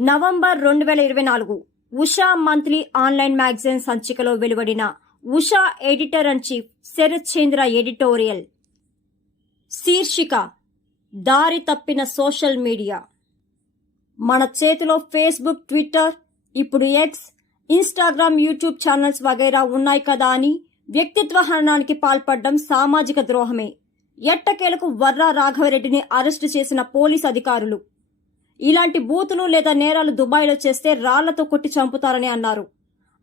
November రెండు వేల ఇరవై నాలుగు ఉషా మంత్లీ ఆన్లైన్ మ్యాగజైన్ సంచికలో వెలువడిన Usha editor and chief Sharath Chandra editorial. శీర్షిక దారి తప్పిన సోషల్ మీడియా. మన చేతిలో ఫేస్బుక్ ట్విట్టర్ ఇప్పుడు ఎక్స్ ఇన్స్టాగ్రామ్ యూట్యూబ్ ఛానల్స్ వగైరా ఉన్నాయి కదా అని వ్యక్తిత్వ హననానికి పాల్పడడం సామాజిక ద్రోహమే. ఎట్టకేలకు వర్రా రాఘవరెడ్డిని అరెస్టు చేసిన పోలీస్ అధికారులు. ఇలాంటి బూతులు లేదా నేరాలు దుబాయ్లో చేస్తే రాళ్ళతో కొట్టి చంపుతారని అన్నారు.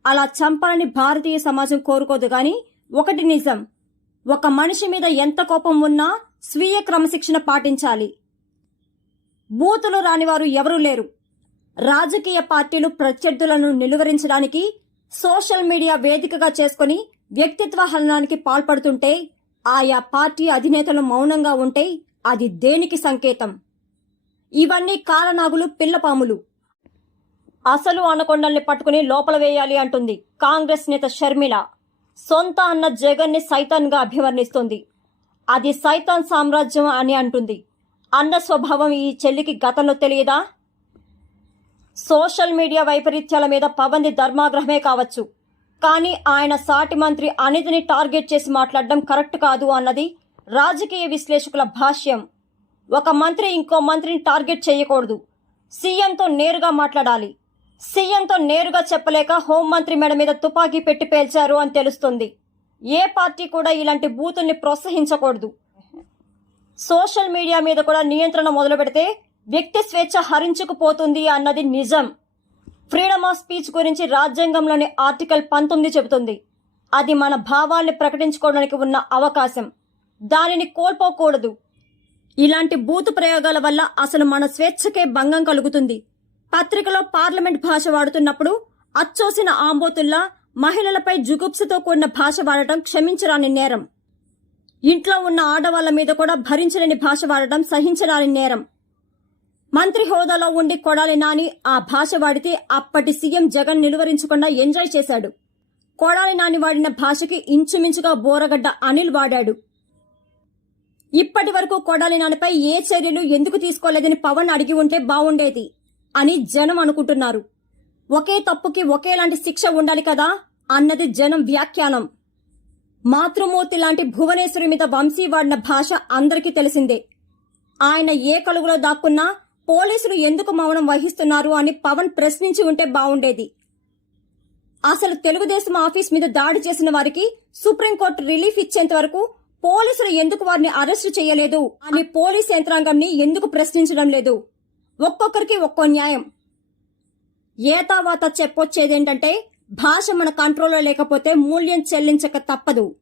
అలా చంపాలని భారతీయ సమాజం కోరుకోదు గాని ఒకటి నిజం. ఒక మనిషి మీద ఎంత కోపం ఉన్నా స్వీయ క్రమశిక్షణ పాటించాలి. బూతులు రానివారు ఎవరూ లేరు. రాజకీయ పార్టీలు ప్రత్యర్థులను నిలువరించడానికి సోషల్ మీడియా వేదికగా చేసుకుని వ్యక్తిత్వ హననానికి పాల్పడుతుంటే ఆయా పార్టీ అధినేతలు మౌనంగా ఉంటే అది దేనికి సంకేతం? ఇవన్నీ కాలనాగులు పిల్లపాములు. అసలు అనకొండల్ని పట్టుకుని లోపల వేయాలి అంటుంది కాంగ్రెస్ నేత షర్మిల. సొంత అన్న జగన్ని సైతాన్గా అభివర్ణిస్తుంది. అది సైతాన్ సామ్రాజ్యం అని అంటుంది. అన్న స్వభావం ఈ చెల్లికి గతంలో తెలియదా? సోషల్ మీడియా వైపరీత్యాల మీద పవన్ది ధర్మాగ్రహమే కావచ్చు. కానీ ఆయన సాటి మంత్రి అనితిని టార్గెట్ చేసి మాట్లాడడం కరెక్ట్ కాదు అన్నది రాజకీయ విశ్లేషకుల భాష్యం. ఒక మంత్రి ఇంకో మంత్రిని టార్గెట్ చేయకూడదు. సీఎంతో నేరుగా మాట్లాడాలి. సీఎంతో నేరుగా చెప్పలేక హోంమంత్రి మెడ మీద తుపాకీ పెట్టి పేల్చారు అని తెలుస్తుంది. ఏ పార్టీ కూడా ఇలాంటి బూతుల్ని ప్రోత్సహించకూడదు. సోషల్ మీడియా మీద కూడా నియంత్రణ మొదలు పెడితే వ్యక్తి స్వేచ్ఛ హరించుకుపోతుంది అన్నది నిజం. ఫ్రీడమ్ ఆఫ్ స్పీచ్ గురించి రాజ్యాంగంలోని ఆర్టికల్ పంతొమ్మిది చెబుతుంది. అది మన భావాల్ని ప్రకటించుకోవడానికి ఉన్న అవకాశం. దానిని కోల్పోకూడదు. ఇలాంటి బూతు ప్రయోగాల వల్ల అసలు మన స్వేచ్ఛకే భంగం కలుగుతుంది. పత్రికలో పార్లమెంట్ భాష వాడుతున్నప్పుడు అచ్చోసిన ఆంబోతుల్లా మహిళలపై జుగుప్సతో కూడిన భాష వాడటం క్షమించరాని నేరం. ఇంట్లో ఉన్న ఆడవాళ్ళ మీద కూడా భరించలేని భాష వాడటం సహించరాని నేరం. మంత్రి హోదాలో ఉండి కొడాలి నాని ఆ భాష వాడితే అప్పటి సీఎం జగన్ నిలువరించకుండా ఎంజాయ్ చేశాడు. కొడాలి నాని వాడిన భాషకి ఇంచుమించుగా బోరగడ్డ అనిల్ వాడాడు. ఇప్పటి వరకు కొడాలి నాన్నపై ఏ చర్యలు ఎందుకు తీసుకోలేదని పవన్ అడిగి ఉంటే బాగుండేది అని జనం అనుకుంటున్నారు. ఒకే తప్పుకి ఒకేలాంటి శిక్ష ఉండాలి కదా అన్నది జనం వ్యాఖ్యానం. మాతృమూర్తి లాంటి భువనేశ్వరి మీద వంశీ వాడిన భాష అందరికీ తెలిసిందే. ఆయన ఏ కలుగులో దాక్కున్నా పోలీసులు ఎందుకు మౌనం వహిస్తున్నారు అని పవన్ ప్రశ్నించి ఉంటే బాగుండేది అసలు తెలుగుదేశం ఆఫీస్ మీద దాడి చేసిన వారికి సుప్రీంకోర్టు రిలీఫ్ ఇచ్చేంత వరకు పోలీసులు ఎందుకు వారిని అరెస్టు చేయలేదు? అని పోలీస్ యంత్రాంగంని ఎందుకు ప్రశ్నించడం లేదు? ఒక్కొక్కరికి ఒక్కో న్యాయం. ఏతావాత చెప్పొచ్చేదేంటంటే భాష మన కంట్రోల్లో లేకపోతే మూల్యం చెల్లించక తప్పదు.